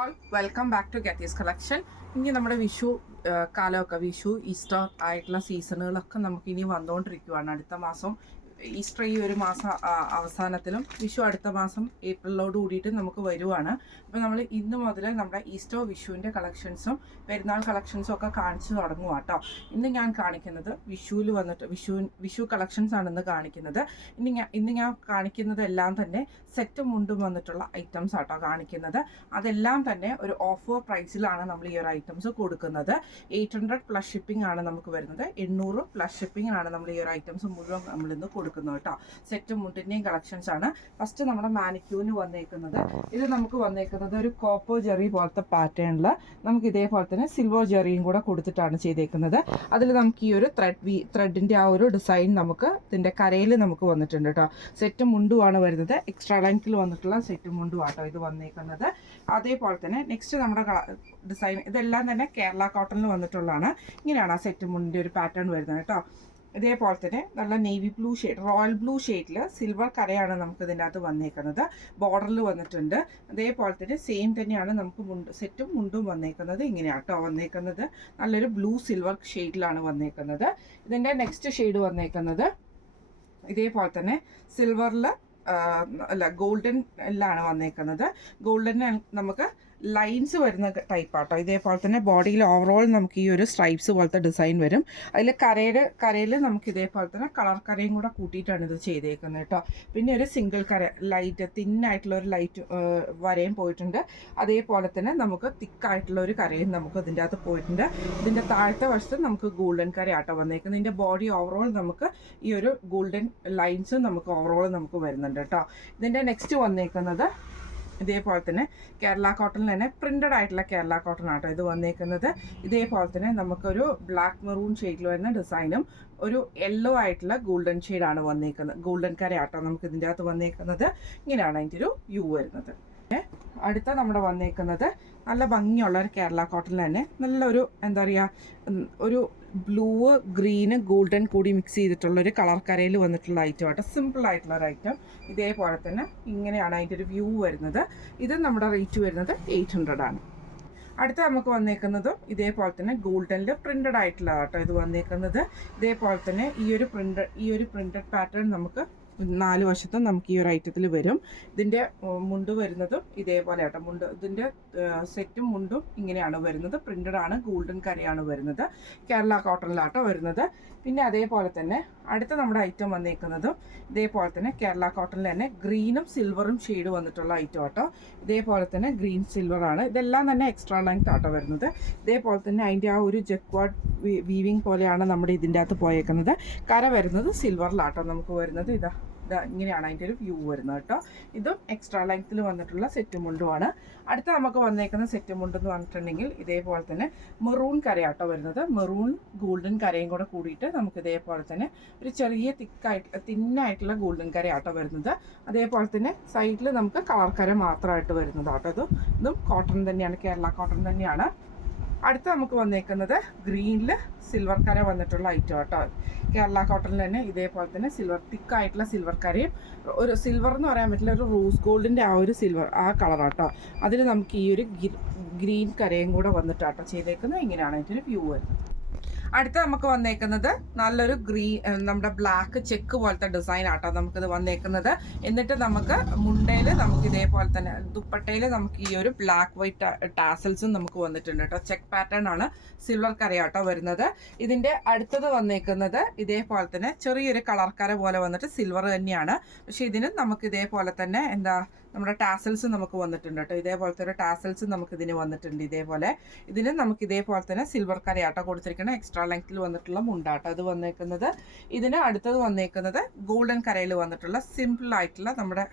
All welcome back to Getty's collection. ഇനി നമ്മുടെ വിഷു കാലമൊക്കെ വിഷു ഈസ്റ്റർ ആയിട്ടുള്ള സീസണുകളൊക്കെ നമുക്ക് ഇനി വന്നുകൊണ്ടിരിക്കുകയാണ്. അടുത്ത മാസം ഈസ്റ്റർ ഈ ഒരു മാസം അവസാനത്തിലും വിഷു അടുത്ത മാസം ഏപ്രിലോട് കൂടിയിട്ട് നമുക്ക് വരുവാണ്. അപ്പോൾ നമ്മൾ ഇന്ന് മുതൽ നമ്മുടെ ഈസ്റ്റർ വിഷുവിൻ്റെ കളക്ഷൻസും പെരുന്നാൾ കളക്ഷൻസും ഒക്കെ കാണിച്ചു തുടങ്ങുക കേട്ടോ. ഇന്ന് ഞാൻ കാണിക്കുന്നത് വിഷുവിൽ വന്നിട്ട് വിഷു കളക്ഷൻസ് ആണ് ഇന്ന് കാണിക്കുന്നത്. ഇന്ന് ഞാൻ കാണിക്കുന്നത് എല്ലാം തന്നെ സെറ്റും മുണ്ടും വന്നിട്ടുള്ള ഐറ്റംസ് ആട്ടോ കാണിക്കുന്നത്. അതെല്ലാം തന്നെ ഒരു ഓഫർ പ്രൈസിലാണ് നമ്മൾ ഈ ഒരു ഐറ്റംസ് കൊടുക്കുന്നത്. 800 പ്ലസ് ഷിപ്പിംഗ് ആണ് നമുക്ക് വരുന്നത്. 800 പ്ലസ് ഷിപ്പിംഗ് ആണ് നമ്മൾ ഈ ഒരു ഐറ്റംസ് മുഴുവൻ നമ്മളിന്ന് കൊടുക്കുന്നത് കേട്ടോ. സെറ്റും മുണ്ടിൻ്റെയും കളക്ഷൻസ് ആണ്. ഫസ്റ്റ് നമ്മുടെ മാനിക്യൂന് വന്നേക്കുന്നത് ഇത് നമുക്ക് വന്നേക്കുന്നത് ഒരു കോപ്പർ ജെറി പോലത്തെ പാറ്റേണിൽ നമുക്ക് ഇതേപോലെ തന്നെ സിൽവർ ജെറിയും കൂടെ കൊടുത്തിട്ടാണ് ചെയ്തേക്കുന്നത്. അതിൽ നമുക്ക് ഈ ഒരു ത്രെഡിൻ്റെ ആ ഒരു ഡിസൈൻ നമുക്ക് ഇതിൻ്റെ കരയിൽ നമുക്ക് വന്നിട്ടുണ്ട് കേട്ടോ. സെറ്റും മുണ്ടുമാണ് വരുന്നത്. എക്സ്ട്രാ ലെങ്ത്തിൽ വന്നിട്ടുള്ള സെറ്റും മുണ്ടും ആട്ടോ ഇത് വന്നേക്കുന്നത്. അതേപോലെ തന്നെ നെക്സ്റ്റ് നമ്മുടെ ഡിസൈൻ ഇതെല്ലാം തന്നെ കേരള കോട്ടണിൽ വന്നിട്ടുള്ളതാണ്. ഇങ്ങനെയാണ് ആ സെറ്റും മുണ്ടിൻ്റെ ഒരു പാറ്റേൺ വരുന്നത് കേട്ടോ. ഇതേപോലെ തന്നെ നല്ല navy blue shade royal blue ഷെയ്ഡിൽ സിൽവർ കരയാണ് നമുക്ക് ഇതിൻ്റെ അകത്ത് വന്നേക്കുന്നത്. ബോർഡറിൽ വന്നിട്ടുണ്ട്. അതേപോലെ തന്നെ സെയിം തന്നെയാണ് നമുക്ക് സെറ്റും മുണ്ടും വന്നേക്കുന്നത്. ഇങ്ങനെയാണ് കേട്ടോ വന്നേക്കുന്നത്. നല്ലൊരു ബ്ലൂ സിൽവർ ഷെയ്ഡിലാണ് വന്നേക്കുന്നത്. ഇതിൻ്റെ നെക്സ്റ്റ് ഷെയ്ഡ് വന്നേക്കുന്നത് ഇതേപോലെ തന്നെ സിൽവറിൽ ഗോൾഡൻ എല്ലാണ് വന്നേക്കുന്നത്. ഗോൾഡൻ നമുക്ക് ലൈൻസ് വരുന്ന ടൈപ്പാട്ടോ. ഇതേപോലെ തന്നെ ബോഡിയിൽ ഓവറോൾ നമുക്ക് ഈ ഒരു സ്ട്രൈപ്സ് പോലത്തെ ഡിസൈൻ വരും. അതിൽ കരയിൽ നമുക്ക് ഇതേപോലെ തന്നെ കളർ കരയും കൂടെ കൂട്ടിയിട്ടാണ് ഇത് ചെയ്തേക്കുന്നത് കേട്ടോ. പിന്നെ ഒരു സിംഗിൾ കര ലൈറ്റ് തിന്നായിട്ടുള്ള ഒരു ലൈറ്റ് വരയും പോയിട്ടുണ്ട്. അതേപോലെ തന്നെ നമുക്ക് തിക്കായിട്ടുള്ള ഒരു കരയും നമുക്ക് ഇതിൻ്റെ അകത്ത് പോയിട്ടുണ്ട്. ഇതിൻ്റെ താഴത്തെ വശത്ത് നമുക്ക് ഗോൾഡൻ കരയാട്ടോ വന്നേക്കുന്നത്. ഇതിൻ്റെ ബോഡി ഓവറോൾ നമുക്ക് ഈ ഒരു ഗോൾഡൻ ലൈൻസ് നമുക്ക് ഓവറോൾ നമുക്ക് വരുന്നുണ്ട് കേട്ടോ. ഇതിൻ്റെ നെക്സ്റ്റ് വന്നേക്കുന്നത് ഇതേപോലെ തന്നെ കേരള കോട്ടണിൽ തന്നെ പ്രിൻ്റഡ് ആയിട്ടുള്ള കേരള കോട്ടൺ ആട്ടോ ഇത് വന്നേക്കുന്നത്. ഇതേപോലെ തന്നെ നമുക്കൊരു ബ്ലാക്ക് മെറൂൺ ഷെയ്ഡിൽ വരുന്ന ഡിസൈനും ഒരു യെല്ലോ ആയിട്ടുള്ള ഗോൾഡൻ ഷെയ്ഡാണ് വന്നേക്കുന്നത്. ഗോൾഡൻ കരയാട്ടോ നമുക്ക് ഇതിൻ്റെ അകത്ത് വന്നേക്കുന്നത്. ഇങ്ങനെയാണ് അതിൻ്റെ ഒരു വ്യൂ വരുന്നത്. അടുത്ത നമ്മുടെ വന്നേക്കുന്നത് നല്ല ഭംഗിയുള്ള ഒരു കേരള കോട്ടണിൽ തന്നെ നല്ലൊരു എന്താ പറയുക ഒരു ബ്ലൂ ഗ്രീന് ഗോൾഡൻ കൂടി മിക്സ് ചെയ്തിട്ടുള്ള ഒരു കളർ കരയിൽ വന്നിട്ടുള്ള ഐറ്റം ആട്ടോ. സിമ്പിൾ ആയിട്ടുള്ള ഒരു ഐറ്റം. ഇതേപോലെ തന്നെ ഇങ്ങനെയാണ് അതിൻ്റെ ഒരു വ്യൂ വരുന്നത്. ഇത് നമ്മുടെ റേറ്റ് വരുന്നത് 800 ആണ്. അടുത്ത നമുക്ക് വന്നേക്കുന്നതും ഇതേപോലെ തന്നെ ഗോൾഡനിൽ പ്രിൻ്റഡ് ആയിട്ടുള്ളതാട്ടോ ഇത് വന്നേക്കുന്നത്. ഇതേപോലെ തന്നെ ഈ ഒരു പ്രിൻ്റഡ് പാറ്റേൺ നമുക്ക് 4 വശത്തും നമുക്ക് ഈ ഒരു ഐറ്റത്തിൽ വരും. ഇതിൻ്റെ മുണ്ട് വരുന്നതും ഇതേപോലെ ആട്ടോ. ഇതിൻ്റെ സെറ്റും മുണ്ടും ഇങ്ങനെയാണ് വരുന്നത്. പ്രിൻ്റഡ് ആണ്. ഗോൾഡൻ കരയാണ് വരുന്നത്. കേരള കോട്ടണിലാട്ടോ വരുന്നത്. പിന്നെ അതേപോലെ തന്നെ അടുത്ത നമ്മുടെ ഐറ്റം വന്നേക്കുന്നതും ഇതേപോലെ തന്നെ കേരള കോട്ടണിൽ തന്നെ ഗ്രീനും സിൽവറും ഷെയ്ഡ് വന്നിട്ടുള്ള ഐറ്റം ആട്ടോ. ഇതേപോലെ തന്നെ ഗ്രീൻ സിൽവറാണ്. ഇതെല്ലാം തന്നെ എക്സ്ട്രാ ലെങ്ത് ആട്ടോ വരുന്നത്. ഇതേപോലെ തന്നെ അതിൻ്റെ ആ ഒരു ജക്വാഡ് വീവിങ് പോലെയാണ് നമ്മുടെ ഇതിൻ്റെ അകത്ത് പോയേക്കുന്നത്. കര വരുന്നത് സിൽവറിലാട്ടോ നമുക്ക് വരുന്നത്. ഇങ്ങനെയാണ് അതിൻ്റെ ഒരു വ്യൂ വരുന്നത് കേട്ടോ. ഇതും എക്സ്ട്രാ ലെങ്ത്തിൽ വന്നിട്ടുള്ള സെറ്റ് മുണ്ടുമാണ്. അടുത്ത നമുക്ക് വന്നേക്കുന്ന സെറ്റ് മുണ്ടെന്ന് പറഞ്ഞിട്ടുണ്ടെങ്കിൽ ഇതേപോലെ തന്നെ മെറൂൺ കരയാട്ടോ വരുന്നത്. മെറൂൺ ഗോൾഡൻ കരയും കൂടെ കൂടിയിട്ട് നമുക്ക് ഇതേപോലെ തന്നെ ഒരു ചെറിയ തിന്നായിട്ടുള്ള ഗോൾഡൻ കരയാട്ടോ വരുന്നത്. അതേപോലെ തന്നെ സൈഡിൽ നമുക്ക് കളർ കര മാത്രമായിട്ട് വരുന്നത് കേട്ടോ. ഇതും കോട്ടൺ തന്നെയാണ്. കേരള കോട്ടൺ തന്നെയാണ്. അടുത്ത നമുക്ക് വന്നേക്കുന്നത് ഗ്രീനിൽ സിൽവർ കര വന്നിട്ടുള്ള ഐറ്റം കേട്ടോ. കേരള കോട്ടണിൽ തന്നെ ഇതേപോലെ തന്നെ തിക്കായിട്ടുള്ള സിൽവർ കരയും ഒരു സിൽവർ എന്ന് പറയാൻ പറ്റില്ല, ഒരു റോസ് ഗോൾഡിൻ്റെ ആ ഒരു സിൽവർ ആ കളറാട്ടോ. അതിൽ നമുക്ക് ഈ ഒരു ഗ്രീൻ കരയും കൂടെ വന്നിട്ടാട്ടോ ചെയ്തേക്കുന്നത്. ഇങ്ങനെയാണ് അതിൻ്റെ ഒരു വ്യൂ വരുന്നത്. അടുത്ത നമുക്ക് വന്നേക്കുന്നത് നല്ലൊരു നമ്മുടെ ബ്ലാക്ക് ചെക്ക് പോലത്തെ ഡിസൈൻ ആട്ടോ നമുക്കിത് വന്നേക്കുന്നത്. എന്നിട്ട് നമുക്ക് മുണ്ടയിൽ നമുക്ക് ഇതേപോലെ തന്നെ ദുപ്പട്ടയിൽ നമുക്ക് ഈ ഒരു ബ്ലാക്ക് വൈറ്റ് ടാസൽസും നമുക്ക് വന്നിട്ടുണ്ട് കേട്ടോ. ചെക്ക് പാറ്റേൺ ആണ്. സിൽവർ കരയാട്ടോ വരുന്നത്. ഇതിൻ്റെ അടുത്തത് വന്നേക്കുന്നത് ഇതേപോലെ തന്നെ ചെറിയൊരു കളർ കര പോലെ വന്നിട്ട് സിൽവർ തന്നെയാണ്. പക്ഷേ ഇതിന് നമുക്ക് ഇതേപോലെ തന്നെ നമ്മുടെ ടാസൽസ് നമുക്ക് വന്നിട്ടുണ്ട് കേട്ടോ. ഇതേപോലത്തെ ഒരു ടാസൽസ് നമുക്ക് ഇതിന് വന്നിട്ടുണ്ട്. ഇതിന് നമുക്ക് ഇതേപോലെ തന്നെ സിൽവർ കരയാട്ടോ കൊടുത്തിരിക്കണം. എക്സ്ട്രാ ലെങ്ത്തിൽ വന്നിട്ടുള്ള മുണ്ടാട്ടോ അത് വന്നേക്കുന്നത്. ഇതിന് അടുത്തത് വന്നേക്കുന്നത് ഗോൾഡൻ കരയിൽ വന്നിട്ടുള്ള സിമ്പിൾ ആയിട്ടുള്ള നമ്മുടെ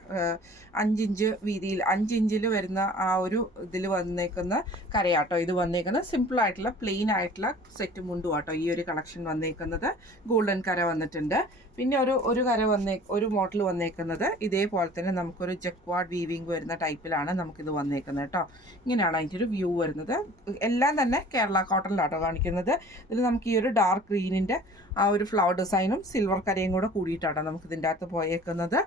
5 ഇഞ്ച് വീതിയിൽ 5 ഇഞ്ചിൽ വരുന്ന ആ ഒരു ഇതിൽ വന്നേക്കുന്ന കരയാട്ടോ ഇത് വന്നേക്കുന്നത്. സിമ്പിൾ ആയിട്ടുള്ള പ്ലെയിൻ ആയിട്ടുള്ള സെറ്റ് മുണ്ടും ആട്ടോ ഈ ഒരു കളക്ഷൻ വന്നേക്കുന്നത്. ഗോൾഡൻ കര വന്നിട്ടുണ്ട്. പിന്നെ ഒരു മോഡൽ വന്നേക്കുന്നത് ഇതേപോലെ തന്നെ നമുക്കൊരു ജക്വാഡ് വീവിങ് വരുന്ന ടൈപ്പിലാണ് നമുക്കിത് വന്നേക്കുന്നത് കേട്ടോ. ഇങ്ങനെയാണ് അതിൻ്റെ ഒരു വ്യൂ വരുന്നത്. എല്ലാം തന്നെ കേരള കോട്ടണിലാട്ടോ കാണിക്കുന്നത്. ഇതിൽ നമുക്ക് ഈ ഒരു ഡാർക്ക് ഗ്രീനിൻ്റെ ആ ഒരു ഫ്ലവർ ഡിസൈനും സിൽവർ കരയും കൂടെ കൂടിയിട്ടാട്ടോ നമുക്ക് ഇതിൻ്റെ അകത്ത് പോയേക്കുന്നത്.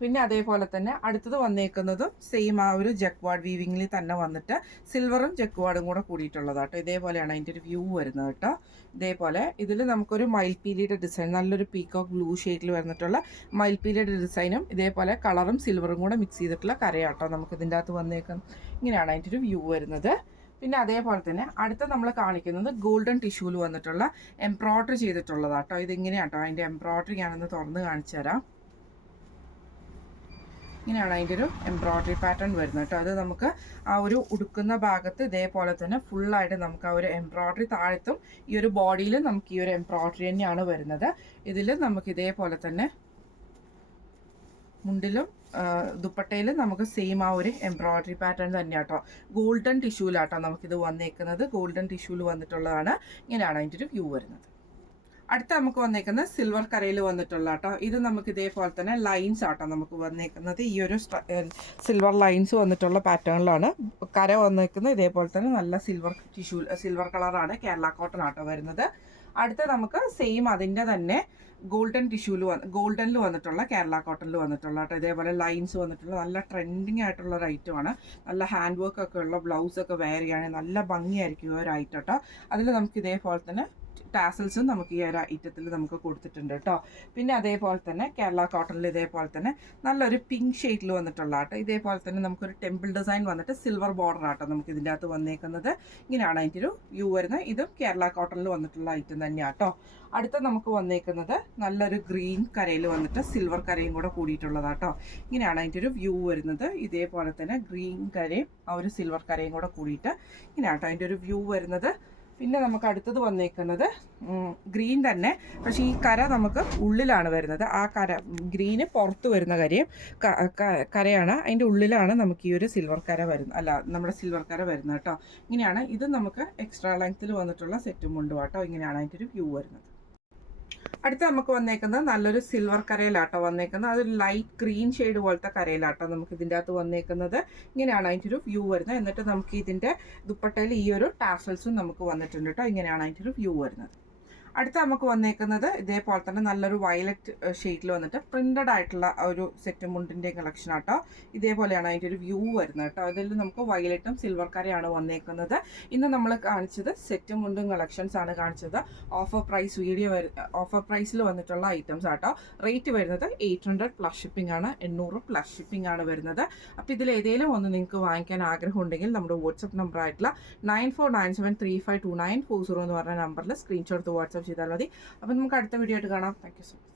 പിന്നെ അതേപോലെ തന്നെ അടുത്തത് വന്നേക്കുന്നതും സെയിം ആ ഒരു ജക്വാർഡ് വീവിങ്ങിൽ തന്നെ വന്നിട്ട് സിൽവറും ജക്വാർഡും കൂടെ കൂടിയിട്ടുള്ളതാട്ടോ. ഇതേപോലെയാണ് അതിൻ്റെ ഒരു വ്യൂ വരുന്നത് കേട്ടോ. ഇതേപോലെ ഇതിൽ നമുക്കൊരു മയിൽപീലിയുടെ ഡിസൈൻ, നല്ലൊരു പീകോക്ക് ബ്ലൂ ഷെയ്ഡിൽ വന്നിട്ടുള്ള മയിൽപീലിയുടെ ഡിസൈനും ഇതേപോലെ കളറും സിൽവറും കൂടെ മിക്സ് ചെയ്തിട്ടുള്ള കരയാട്ടോ നമുക്ക് ഇതിൻ്റെ അകത്ത് വന്നേക്കുന്നത്. ഇങ്ങനെയാണ് അതിൻ്റെ ഒരു വ്യൂ വരുന്നത്. പിന്നെ അതേപോലെ തന്നെ അടുത്ത നമ്മൾ കാണിക്കുന്നത് ഗോൾഡൻ ടിഷ്യൂല് വന്നിട്ടുള്ള എംബ്രോയ്ഡറി ചെയ്തിട്ടുള്ളതാട്ടോ. ഇതിങ്ങനെയാട്ടോ അതിൻ്റെ എംബ്രോയ്ഡറി ഞാനൊന്ന് തുറന്ന് കാണിച്ചു തരാം. ഇങ്ങനെയാണ് അതിൻ്റെ ഒരു എംബ്രോയ്ഡറി പാറ്റേൺ വരുന്നത് കേട്ടോ. അത് നമുക്ക് ആ ഒരു ഉടുക്കുന്ന ഭാഗത്ത് ഇതേപോലെ തന്നെ ഫുള്ളായിട്ട് നമുക്ക് ആ ഒരു എംബ്രോയ്ഡറി താഴത്തും ഈ ഒരു ബോഡിയിൽ നമുക്ക് ഈ ഒരു എംബ്രോയ്ഡറി തന്നെയാണ് വരുന്നത്. ഇതിൽ നമുക്ക് ഇതേപോലെ തന്നെ മുണ്ടിലും ദുപ്പട്ടയിലും നമുക്ക് സെയിം ആ ഒരു എംബ്രോയ്ഡറി പാറ്റേൺ തന്നെയാട്ടോ. ഗോൾഡൻ ടിഷ്യൂലാട്ടോ നമുക്കിത് വന്നേക്കുന്നത്. ഗോൾഡൻ ടിഷ്യൂല് വന്നിട്ടുള്ളതാണ്. ഇങ്ങനെയാണ് അതിൻ്റെ ഒരു വ്യൂ വരുന്നത്. അടുത്ത നമുക്ക് വന്നേക്കുന്നത് സിൽവർ കരയിൽ വന്നിട്ടുള്ള കേട്ടോ. ഇത് നമുക്ക് ഇതേപോലെ തന്നെ ലൈൻസ് ആട്ടോ നമുക്ക് വന്നേക്കുന്നത്. ഈ ഒരു സിൽവർ ലൈൻസ് വന്നിട്ടുള്ള പാറ്റേണിലാണ് കര വന്നേക്കുന്നത്. ഇതേപോലെ തന്നെ നല്ല സിൽവർ കളറാണ്. കേരള കോട്ടൺ ആട്ടോ വരുന്നത്. അടുത്ത നമുക്ക് സെയിം അതിൻ്റെ തന്നെ ഗോൾഡനിൽ വന്നിട്ടുള്ള കേരള കോട്ടണിൽ വന്നിട്ടുള്ള കേട്ടോ. ഇതേപോലെ ലൈൻസ് വന്നിട്ടുള്ള നല്ല ട്രെൻഡിങ് ആയിട്ടുള്ള ഒരു ഐറ്റമാണ്. നല്ല ഹാൻഡ് വർക്ക് ഒക്കെ ഉള്ള ബ്ലൗസൊക്കെ വെയർ ചെയ്യുകയാണെങ്കിൽ നല്ല ഭംഗിയായിരിക്കും ഈ ഒരു ഐറ്റം കേട്ടോ. അതിൽ നമുക്ക് ഇതേപോലെ തന്നെ ടാസൽസും നമുക്ക് ഈ ഒരു ഐറ്റത്തിൽ നമുക്ക് കൊടുത്തിട്ടുണ്ട് കേട്ടോ. പിന്നെ അതേപോലെ തന്നെ കേരള കോട്ടണിൽ ഇതേപോലെ തന്നെ നല്ലൊരു പിങ്ക് ഷെയ്ഡിൽ വന്നിട്ടുള്ള ആട്ടോ. ഇതേപോലെ തന്നെ നമുക്കൊരു ടെമ്പിൾ ഡിസൈൻ വന്നിട്ട് സിൽവർ ബോർഡർ ആട്ടോ നമുക്ക് ഇതിൻ്റെ അകത്ത് വന്നേക്കുന്നത്. ഇങ്ങനെയാണ് അതിൻ്റെ ഒരു വ്യൂ വരുന്നത്. ഇതും കേരള കോട്ടണിൽ വന്നിട്ടുള്ള ഐറ്റം തന്നെയാട്ടോ. അടുത്ത നമുക്ക് വന്നേക്കുന്നത് നല്ലൊരു ഗ്രീൻ കരയിൽ വന്നിട്ട് സിൽവർ കരയും കൂടെ കൂടിയിട്ടുള്ളതാട്ടോ. ഇങ്ങനെയാണ് അതിൻ്റെ ഒരു വ്യൂ വരുന്നത്. ഇതേപോലെ തന്നെ ഗ്രീൻ കരയും ആ ഒരു സിൽവർ കരയും കൂടെ കൂടിയിട്ട് ഇങ്ങനെയാട്ടോ അതിൻ്റെ ഒരു വ്യൂ വരുന്നത്. പിന്നെ നമുക്ക് അടുത്തത് വന്നേക്കുന്നത് ഗ്രീൻ തന്നെ, പക്ഷേ ഈ കര നമുക്ക് ഉള്ളിലാണ് വരുന്നത്. ആ കര ഗ്രീന് പുറത്ത് വരുന്ന കരയാണ്. അതിൻ്റെ ഉള്ളിലാണ് നമുക്ക് ഈ ഒരു സിൽവർ കര വരുന്നത്, അല്ല നമ്മുടെ സിൽവർ കര വരുന്നത് കേട്ടോ. ഇങ്ങനെയാണ് ഇത് നമുക്ക് എക്സ്ട്രാ ലെങ്ത്തിൽ വന്നിട്ടുള്ള സെറ്റും കൊണ്ടും കേട്ടോ. ഇങ്ങനെയാണ് അതിൻ്റെ ഒരു വ്യൂ വരുന്നത്. അടുത്ത നമുക്ക് വന്നേക്കുന്നത് നല്ലൊരു സിൽവർ കരയിലാട്ടോ വന്നേക്കുന്നത്. അതൊരു ലൈറ്റ് ഗ്രീൻ ഷെയ്ഡ് പോലത്തെ കരയിലാട്ടോ നമുക്ക് ഇതിൻ്റെ അകത്ത് വന്നേക്കുന്നത്. ഇങ്ങനെയാണ് അതിൻ്റെ ഒരു വ്യൂ വരുന്നത്. എന്നിട്ട് നമുക്ക് ഇതിൻ്റെ ദുപ്പട്ടയിൽ ഈ ഒരു ടാസൽസും നമുക്ക് വന്നിട്ടുണ്ട് കേട്ടോ. ഇങ്ങനെയാണ് അതിൻ്റെ ഒരു വ്യൂ വരുന്നത്. അടുത്ത നമുക്ക് വന്നേക്കുന്നത് ഇതേപോലെ തന്നെ നല്ലൊരു വയലറ്റ് ഷെയ്ഡിൽ വന്നിട്ട് പ്രിന്റഡ് ആയിട്ടുള്ള ഒരു സെറ്റ് മുണ്ടിൻ്റെ കളക്ഷൻ ആട്ടോ. ഇതേപോലെയാണ് അതിൻ്റെ ഒരു വ്യൂ വരുന്നത് കേട്ടോ. അതിൽ നമുക്ക് വയലറ്റും സിൽവർ കരയാണ് വന്നേക്കുന്നത്. ഇന്ന് നമ്മൾ കാണിച്ചത് സെറ്റ് മുണ്ടും കളക്ഷൻസ് ആണ് കാണിച്ചത്. ഓഫർ പ്രൈസിൽ വന്നിട്ടുള്ള ഐറ്റംസ് ആട്ടോ. റേറ്റ് വരുന്നത് 800 പ്ലസ് ഷിപ്പിംഗ് ആണ്, 800 പ്ലസ് ഷിപ്പിംഗ് ആണ് വരുന്നത്. അപ്പോൾ ഇതിൽ ഏതെങ്കിലും ഒന്ന് നിങ്ങൾക്ക് വാങ്ങിക്കാൻ ആഗ്രഹം ഉണ്ടെങ്കിൽ നമ്മുടെ വാട്സപ്പ് നമ്പർ ആയിട്ടുള്ള 9497352940 എന്ന് പറഞ്ഞ നമ്പറിൽ സ്ക്രീൻഷോട്ട് വാട്സപ്പ് ചെയ്താൽ മതി. അപ്പോൾ നമുക്ക് അടുത്ത വീഡിയോ ആയിട്ട് കാണാം. Thank you so much.